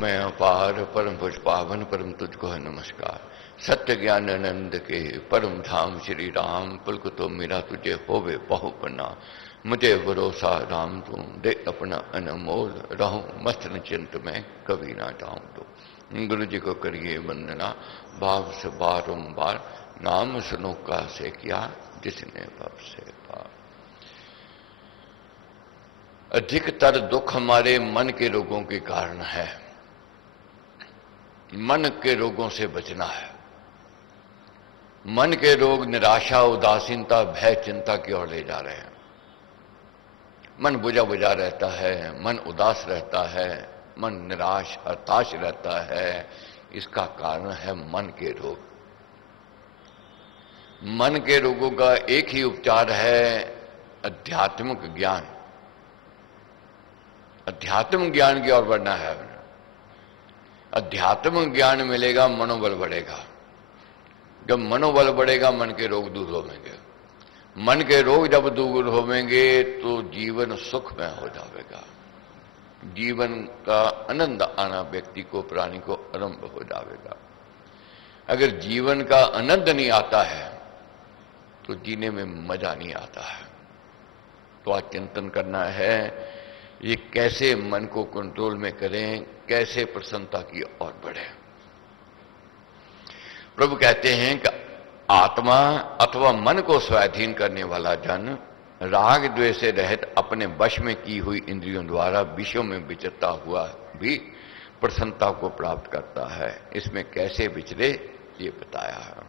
मैं अपार परम पुरुष पावन परम तुझको है नमस्कार। सत्य ज्ञान आनंद के परम धाम श्री राम, पुलक तो मेरा तुझे होवे बहु प्रणाम। मुझे भरोसा राम तू दे अपना अनमोल, रहूं मस्त निश्चिंत में कभी ना जाऊं। तो गुरु जी को करिए वंदना, भाव से बारंबार नाम सुनो का से किया जिसने भव से पार। अधिकतर दुख हमारे मन के रोगों के कारण है। मन के रोगों से बचना है। मन के रोग निराशा, उदासीनता, भय, चिंता की ओर ले जा रहे हैं। मन बुझा बुझा रहता है, मन उदास रहता है, मन निराश हताश रहता है। इसका कारण है मन के रोग। मन के रोगों का एक ही उपचार है, आध्यात्मिक ज्ञान। अध्यात्म ज्ञान की ओर बढ़ना है। अध्यात्म ज्ञान मिलेगा, मनोबल बढ़ेगा। जब मनोबल बढ़ेगा, मन के रोग दूर होंगे। मन के रोग जब दूर होंगे तो जीवन सुख में हो जाएगा। जीवन का आनंद आना व्यक्ति को, प्राणी को आरंभ हो जाएगा। अगर जीवन का आनंद नहीं आता है तो जीने में मजा नहीं आता है। तो आज चिंतन करना है, ये कैसे मन को कंट्रोल में करें, कैसे प्रसन्नता की ओर बढ़े। प्रभु कहते हैं कि आत्मा अथवा मन को स्वाधीन करने वाला जन राग द्वेष से रहित अपने वश में की हुई इंद्रियों द्वारा विषयों में विचरता हुआ भी प्रसन्नता को प्राप्त करता है। इसमें कैसे विचरे ये बताया है।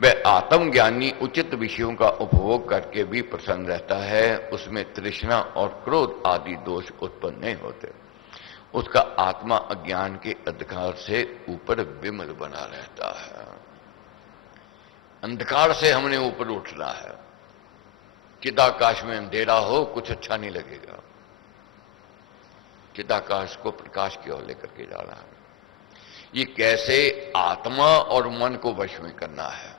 वह आत्मज्ञानी उचित विषयों का उपभोग करके भी प्रसन्न रहता है। उसमें तृष्णा और क्रोध आदि दोष उत्पन्न नहीं होते। उसका आत्मा अज्ञान के अंधकार से ऊपर विमल बना रहता है। अंधकार से हमने ऊपर उठना है। चिदाकाश में अंधेरा हो, कुछ अच्छा नहीं लगेगा। चिदाकाश को प्रकाश की ओर लेकर के जाना है। ये कैसे आत्मा और मन को वश में करना है।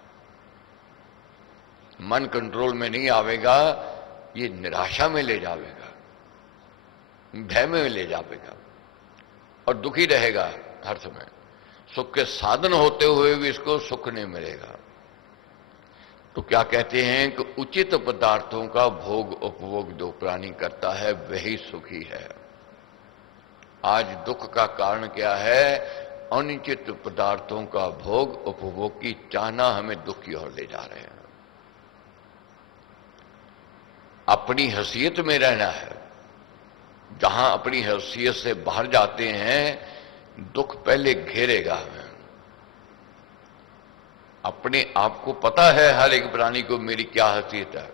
मन कंट्रोल में नहीं आवेगा, ये निराशा में ले जावेगा, भय में ले जावेगा और दुखी रहेगा हर समय। सुख के साधन होते हुए भी इसको सुख नहीं मिलेगा। तो क्या कहते हैं कि उचित पदार्थों का भोग उपभोग जो प्राणी करता है वही सुखी है। आज दुख का कारण क्या है? अनुचित पदार्थों का भोग उपभोग की चाहना हमें दुख की ओर ले जा रहे हैं। अपनी हैसियत में रहना है। जहां अपनी हैसियत से बाहर जाते हैं दुख पहले घेरेगा हमें। अपने आप को पता है हर एक प्राणी को मेरी क्या हैसियत है,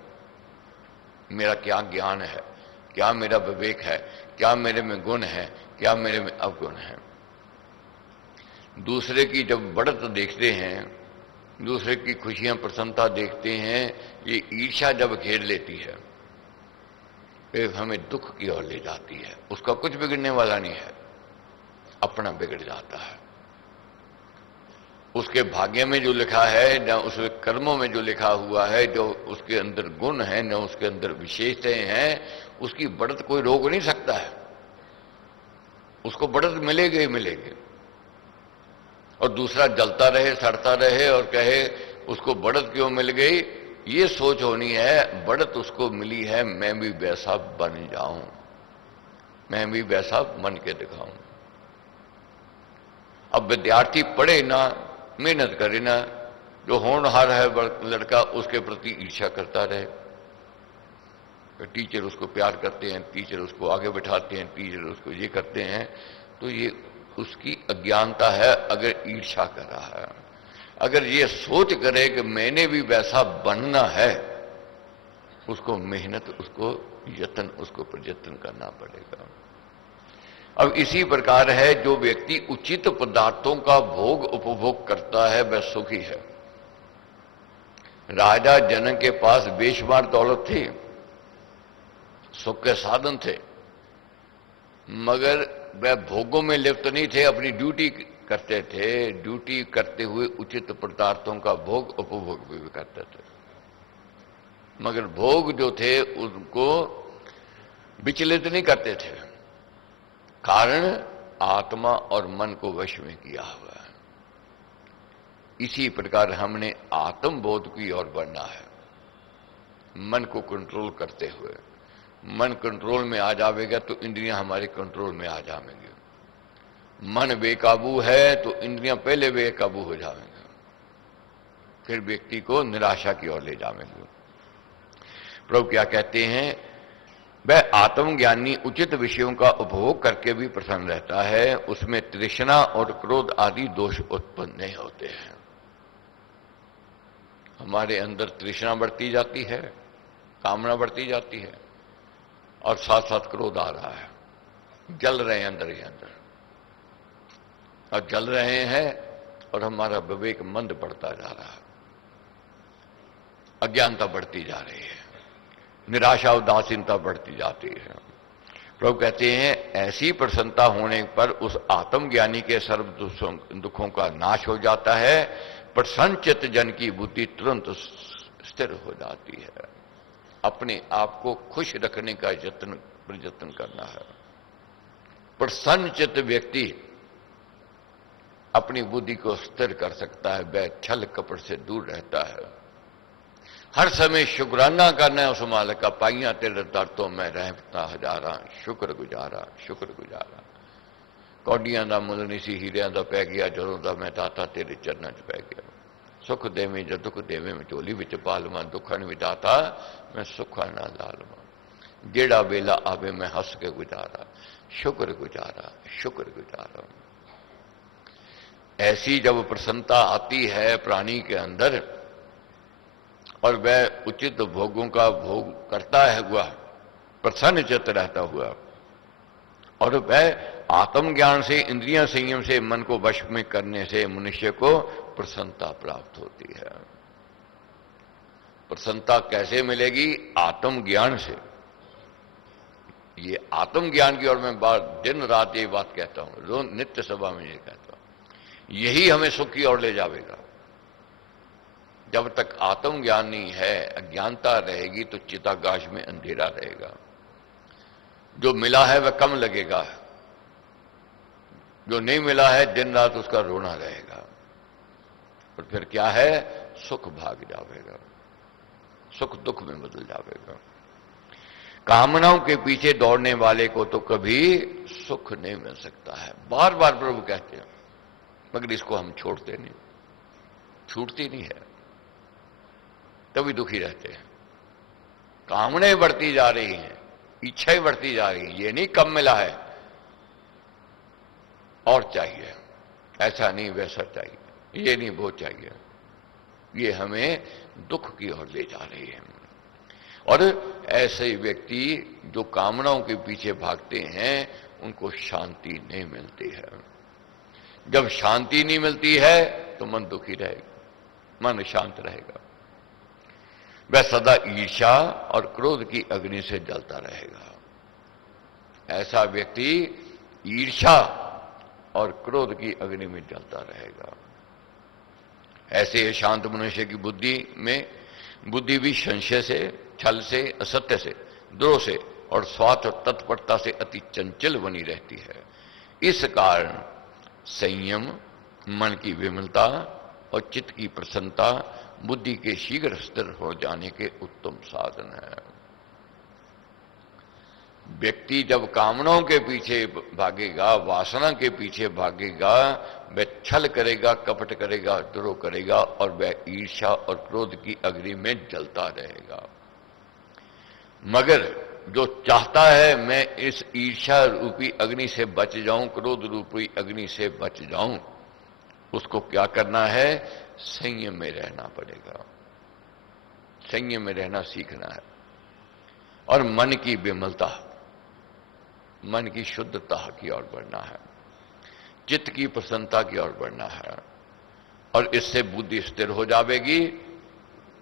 मेरा क्या ज्ञान है, क्या मेरा विवेक है, क्या मेरे में गुण है, क्या मेरे में अवगुण है। दूसरे की जब बढ़त देखते हैं, दूसरे की खुशियां प्रसन्नता देखते हैं, ये ईर्ष्या जब घेर लेती है फिर हमें दुख की ओर ले जाती है। उसका कुछ बिगड़ने वाला नहीं है, अपना बिगड़ जाता है। उसके भाग्य में जो लिखा है, न उसके कर्मों में जो लिखा हुआ है, जो उसके अंदर गुण है, न उसके अंदर विशेषताएं हैं, उसकी बढ़त कोई रोक नहीं सकता है। उसको बढ़त मिलेगी ही मिलेगी। और दूसरा जलता रहे, सड़ता रहे और कहे उसको बढ़त क्यों मिल गई, ये सोच होनी है बढ़त उसको मिली है, मैं भी वैसा बन जाऊं, मैं भी वैसा बन के दिखाऊं। अब विद्यार्थी पढ़े ना, मेहनत करे ना, जो होनहार है लड़का उसके प्रति ईर्ष्या करता रहे। टीचर उसको प्यार करते हैं, टीचर उसको आगे बिठाते हैं, टीचर उसको ये करते हैं, तो ये उसकी अज्ञानता है। अगर ईर्ष्या कर रहा है, अगर ये सोच करे कि मैंने भी वैसा बनना है, उसको मेहनत, उसको यत्न, उसको प्रयत्न करना पड़ेगा। अब इसी प्रकार है, जो व्यक्ति उचित पदार्थों का भोग उपभोग करता है वह सुखी है। राजा जनक के पास बेशुमार दौलत थी, सुख के साधन थे, मगर वह भोगों में लिप्त नहीं थे, अपनी ड्यूटी करते थे। ड्यूटी करते हुए उचित पदार्थों का भोग उपभोग भी करते थे, मगर भोग जो थे उनको विचलित नहीं करते थे। कारण आत्मा और मन को वश में किया हुआ है। इसी प्रकार हमने आत्मबोध की ओर बढ़ना है, मन को कंट्रोल करते हुए। मन कंट्रोल में आ जाएगा तो इंद्रियां हमारे कंट्रोल में आ जाएंगी। मन बेकाबू है तो इंद्रियां पहले बेकाबू हो जाएंगे, फिर व्यक्ति को निराशा की ओर ले जाएंगे। प्रभु क्या कहते हैं, वह आत्मज्ञानी उचित विषयों का उपभोग करके भी प्रसन्न रहता है, उसमें तृष्णा और क्रोध आदि दोष उत्पन्न नहीं होते हैं। हमारे अंदर तृष्णा बढ़ती जाती है, कामना बढ़ती जाती है, और साथ साथ क्रोध आ रहा है, जल रहे हैं अंदर ही अंदर, और जल रहे हैं, और हमारा विवेक मंद बढ़ता जा रहा है, अज्ञानता बढ़ती जा रही है, निराशा उदासीनता बढ़ती जाती है। प्रभु कहते हैं ऐसी प्रसन्नता होने पर उस आत्मज्ञानी के सर्व दुखों का नाश हो जाता है। प्रसन्नचित्त जन की बुद्धि तुरंत स्थिर हो जाती है। अपने आप को खुश रखने का प्रयत्न करना है। प्रसन्नचित्त व्यक्ति अपनी बुद्धि को स्थिर कर सकता है, वह छल कपट से दूर रहता है। हर समय शुक्राना करना है उस मालिक का, पाइया तेरे दर तो मैं रहता हजारा, शुक्र गुजारा शुक्र गुजारा। कौडियां दा मुल नहीं सी हीरियां दा पै गया, जदों दा मैं दाता तेरे चरणों च पै गया। सुख देवें जो दुख देवें, मैं झोली विच पा लवां, दुखन भी दाता मैं सुखा ना ला लवां। जेड़ा वेला आवे मैं हंस के गुजारा, शुक्र गुजारा शुक्र गुजारा। ऐसी जब प्रसन्नता आती है प्राणी के अंदर, और वह उचित भोगों का भोग करता है हुआ, प्रसन्न चित्त रहता हुआ, और वह आत्मज्ञान से, इंद्रियां संयम से, मन को वश में करने से मनुष्य को प्रसन्नता प्राप्त होती है। प्रसन्नता कैसे मिलेगी? आत्मज्ञान से। ये आत्मज्ञान की ओर मैं दिन रात ये बात कहता हूं, रोज नित्य सभा में ये कहता हूं, यही हमें सुख की ओर ले जाएगा। जब तक आत्मज्ञान नहीं है, अज्ञानता रहेगी तो चितागाश में अंधेरा रहेगा। जो मिला है वह कम लगेगा, जो नहीं मिला है दिन रात उसका रोना रहेगा, और फिर क्या है, सुख भाग जाएगा, सुख दुख में बदल जाएगा। कामनाओं के पीछे दौड़ने वाले को तो कभी सुख नहीं मिल सकता है, बार बार प्रभु कहते हैं, मगर इसको हम छोड़ते नहीं, छूटती नहीं है, तभी दुखी रहते हैं। कामनाएं बढ़ती जा रही हैं, इच्छाएं बढ़ती जा रही हैं, ये नहीं कम मिला है और चाहिए, ऐसा नहीं वैसा चाहिए, ये नहीं वो चाहिए, ये हमें दुख की ओर ले जा रही है। और ऐसे व्यक्ति जो कामनाओं के पीछे भागते हैं उनको शांति नहीं मिलती है। जब शांति नहीं मिलती है तो मन दुखी रहेगा, मन शांत रहेगा, वह सदा ईर्ष्या और क्रोध की अग्नि से जलता रहेगा। ऐसा व्यक्ति ईर्ष्या और क्रोध की अग्नि में जलता रहेगा। ऐसे शांत मनुष्य की बुद्धि भी संशय से, छल से, असत्य से, द्रोह से और स्वार्थ और तत्परता से अति चंचल बनी रहती है। इस कारण संयम, मन की विमलता और चित्त की प्रसन्नता बुद्धि के शीघ्र स्थिर हो जाने के उत्तम साधन है। व्यक्ति जब कामनाओं के पीछे भागेगा, वासना के पीछे भागेगा, वह छल करेगा, कपट करेगा, द्रोह करेगा, और वह ईर्ष्या और क्रोध की अग्नि में जलता रहेगा। मगर जो चाहता है मैं इस ईर्ष्या रूपी अग्नि से बच जाऊं, क्रोध रूपी अग्नि से बच जाऊं, उसको क्या करना है? संयम में रहना पड़ेगा, संयम में रहना सीखना है, और मन की विमलता, मन की शुद्धता की ओर बढ़ना है, चित्त की प्रसन्नता की ओर बढ़ना है, और इससे बुद्धि स्थिर हो जाएगी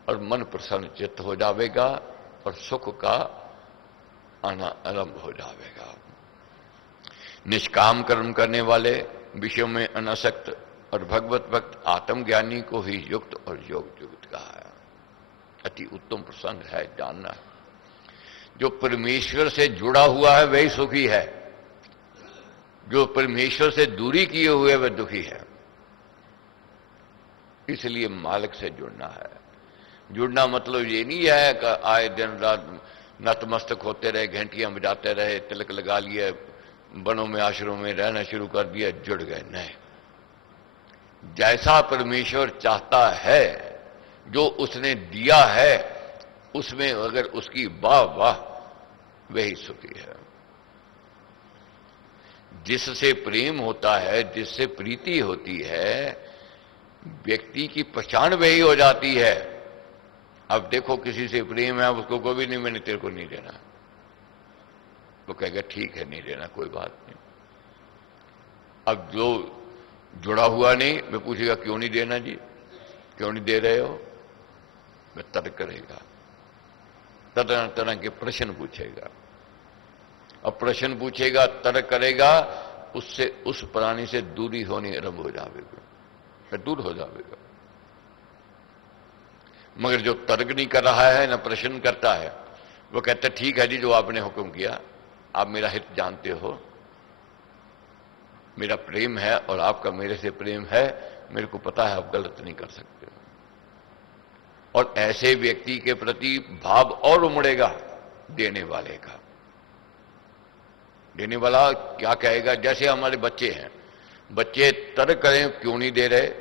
और मन प्रसन्न चित्त हो जाएगा और सुख का आना आरंभ हो जाएगा। निष्काम कर्म करने वाले, विषयों में अनासक्त और भगवत भक्त आत्मज्ञानी को ही युक्त और योग युक्त कहा है। अति उत्तम प्रसंग है, जानना है। जो परमेश्वर से जुड़ा हुआ है वही सुखी है, जो परमेश्वर से दूरी किए हुए वह दुखी है। इसलिए मालिक से जुड़ना है। जुड़ना मतलब ये नहीं है कि आए दिन रात नतमस्तक होते रहे, घंटियां बजाते रहे, तिलक लगा लिए, वनों में आश्रमों में रहना शुरू कर दिया, जुड़ गए। नहीं, जैसा परमेश्वर चाहता है, जो उसने दिया है, उसमें अगर उसकी वाह वाह, वही सुखी है। जिससे प्रेम होता है, जिससे प्रीति होती है, व्यक्ति की पहचान वही हो जाती है। अब देखो, किसी से प्रेम है, उसको कोई नहीं, मैंने तेरे को नहीं देना, वो कहेगा ठीक है नहीं देना, कोई बात नहीं। अब जो जुड़ा हुआ नहीं, मैं पूछेगा क्यों नहीं देना जी, क्यों नहीं दे रहे हो, मैं तर्क करेगा, तरह तरह के प्रश्न पूछेगा। अब प्रश्न पूछेगा, तर्क करेगा, उससे, उस प्राणी से दूरी होनी आरंभ हो जाएगी, दूर हो जाएगा। मगर जो तर्क नहीं कर रहा है, ना प्रश्न करता है, वो कहता है ठीक है जी, जो आपने हुक्म किया, आप मेरा हित जानते हो, मेरा प्रेम है और आपका मेरे से प्रेम है, मेरे को पता है आप गलत नहीं कर सकते। और ऐसे व्यक्ति के प्रति भाव और उमड़ेगा देने वाले का। देने वाला क्या कहेगा, जैसे हमारे बच्चे हैं, बच्चे तर्क करें क्यों नहीं दे रहे,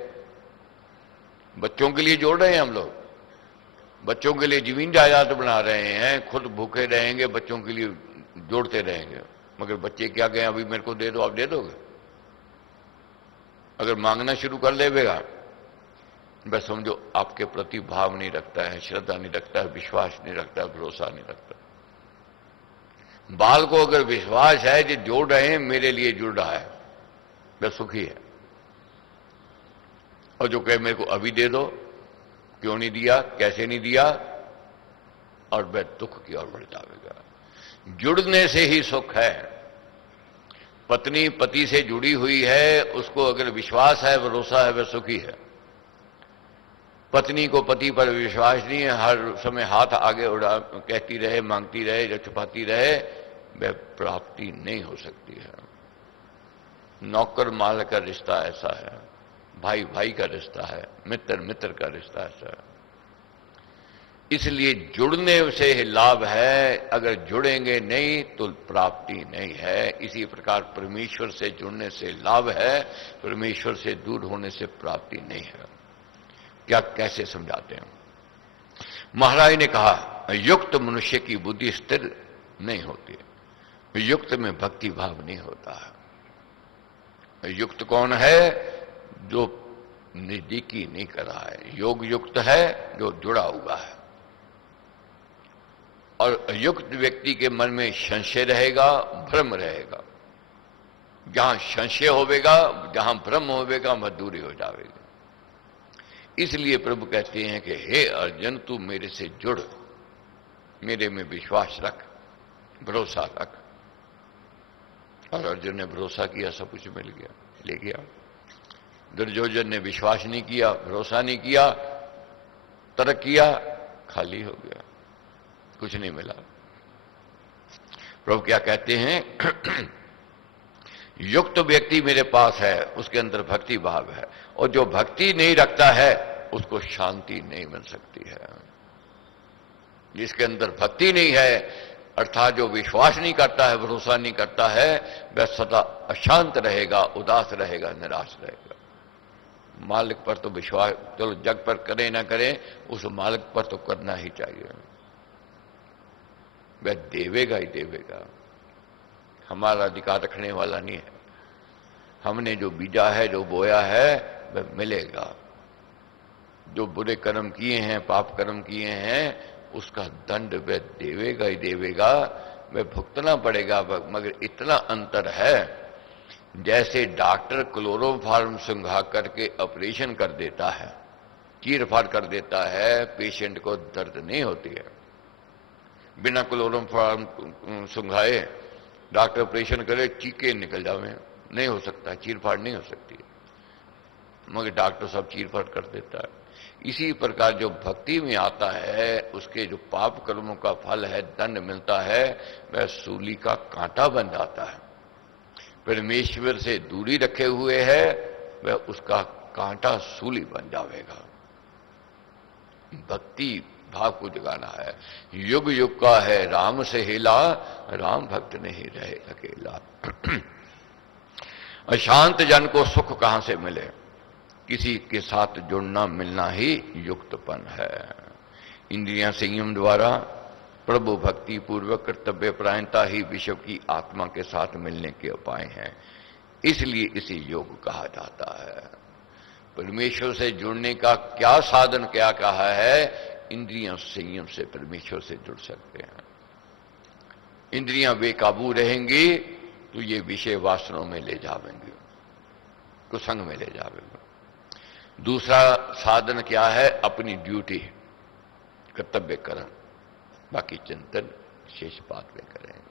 बच्चों के लिए जोड़ रहे हैं हम लोग, बच्चों के लिए जमीन जायदाद बना रहे हैं, खुद भूखे रहेंगे, बच्चों के लिए जोड़ते रहेंगे। मगर बच्चे क्या कहें, अभी मेरे को दे दो, आप दे दोगे? अगर मांगना शुरू कर देगा, बस समझो आपके प्रति भाव नहीं रखता है, श्रद्धा नहीं रखता है, विश्वास नहीं रखता है, भरोसा नहीं रखता। बाल को अगर विश्वास है कि जोड़ रहे हैं, मेरे लिए जुड़ रहा है, वह सुखी है। और जो कहे मेरे को अभी दे दो, क्यों नहीं दिया, कैसे नहीं दिया, और वह दुख की ओर बढ़ जाएगा। जुड़ने से ही सुख है। पत्नी पति से जुड़ी हुई है, उसको अगर विश्वास है, भरोसा है, वह सुखी है। पत्नी को पति पर विश्वास नहीं है, हर समय हाथ आगे उड़ा कहती रहे, मांगती रहे या छुपाती रहे, वह प्राप्ति नहीं हो सकती है। नौकर माल का रिश्ता ऐसा है, भाई भाई का रिश्ता है, मित्र मित्र का रिश्ता ऐसा है। इसलिए जुड़ने से ही लाभ है, अगर जुड़ेंगे नहीं तो प्राप्ति नहीं है। इसी प्रकार परमेश्वर से जुड़ने से लाभ है, परमेश्वर से दूर होने से प्राप्ति नहीं है। क्या, कैसे समझाते हैं? महाराज ने कहा, युक्त मनुष्य की बुद्धि स्थिर नहीं होती, युक्त में भक्ति भाव नहीं होता है। युक्त कौन है? जो नजदीकी नहीं कर रहा है। योग युक्त है जो जुड़ा हुआ है। और युक्त व्यक्ति के मन में संशय रहेगा, भ्रम रहेगा। जहां संशय होवेगा, जहां भ्रम होवेगा, वह दूरी हो जाएगी। इसलिए प्रभु कहते हैं कि हे अर्जुन, तू मेरे से जुड़, मेरे में विश्वास रख, भरोसा रख। और अर्जुन ने भरोसा किया, सब कुछ मिल गया, ले गया। दुर्योधन ने विश्वास नहीं किया, भरोसा नहीं किया, तर्क किया, खाली हो गया, कुछ नहीं मिला। प्रभु क्या कहते हैं? युक्त व्यक्ति मेरे पास है, उसके अंदर भक्ति भाव है, और जो भक्ति नहीं रखता है उसको शांति नहीं मिल सकती है। जिसके अंदर भक्ति नहीं है, अर्थात जो विश्वास नहीं करता है, भरोसा नहीं करता है, वह सदा अशांत रहेगा, उदास रहेगा, निराश रहेगा। मालिक पर तो विश्वास, चलो जग पर करें ना करें, उस मालिक पर तो करना ही चाहिए। वह देवेगा ही देवेगा, हमारा अधिकार रखने वाला नहीं है। हमने जो बीजा है, जो बोया है, वह मिलेगा। जो बुरे कर्म किए हैं, पाप कर्म किए हैं, उसका दंड वह देवेगा ही देवेगा, वह भुगतना पड़ेगा। मगर इतना अंतर है, जैसे डॉक्टर क्लोरोफॉर्म सुंघा करके ऑपरेशन कर देता है, चीर फाड़ कर देता है, पेशेंट को दर्द नहीं होती है। बिना क्लोरोफॉर्म सुंघाए डॉक्टर ऑपरेशन करे, चीखे निकल जावे, नहीं हो सकता, चीर फाड़ नहीं हो सकती, मगर डॉक्टर सब चीर फाड़ कर देता है। इसी प्रकार जो भक्ति में आता है, उसके जो पाप कर्मों का फल है, दंड मिलता है, वह सूली का कांटा बन जाता है। परमेश्वर से दूरी रखे हुए है वह उसका कांटा सूली बन जाएगा। भक्ति भाव को जगाना है। युग युग का है राम से हिला, राम भक्त नहीं रहे अकेला। अशांत जन को सुख कहां से मिले, किसी के साथ जुड़ना मिलना ही युक्तपन है। इंद्रियां संयम द्वारा प्रभु भक्ति पूर्वक कर्तव्य परायणता ही विश्व की आत्मा के साथ मिलने के उपाय हैं, इसलिए इसे योग कहा जाता है। परमेश्वर से जुड़ने का क्या साधन क्या कहा है? इंद्रियां संयम से परमेश्वर से जुड़ सकते हैं। इंद्रियां बेकाबू रहेंगी तो ये विषय वासनाओं में ले जावेंगे, कुसंग में ले जावेंगे। दूसरा साधन क्या है? अपनी ड्यूटी, कर्तव्य करण, बाकी चिंतन शेष बात में करेंगे।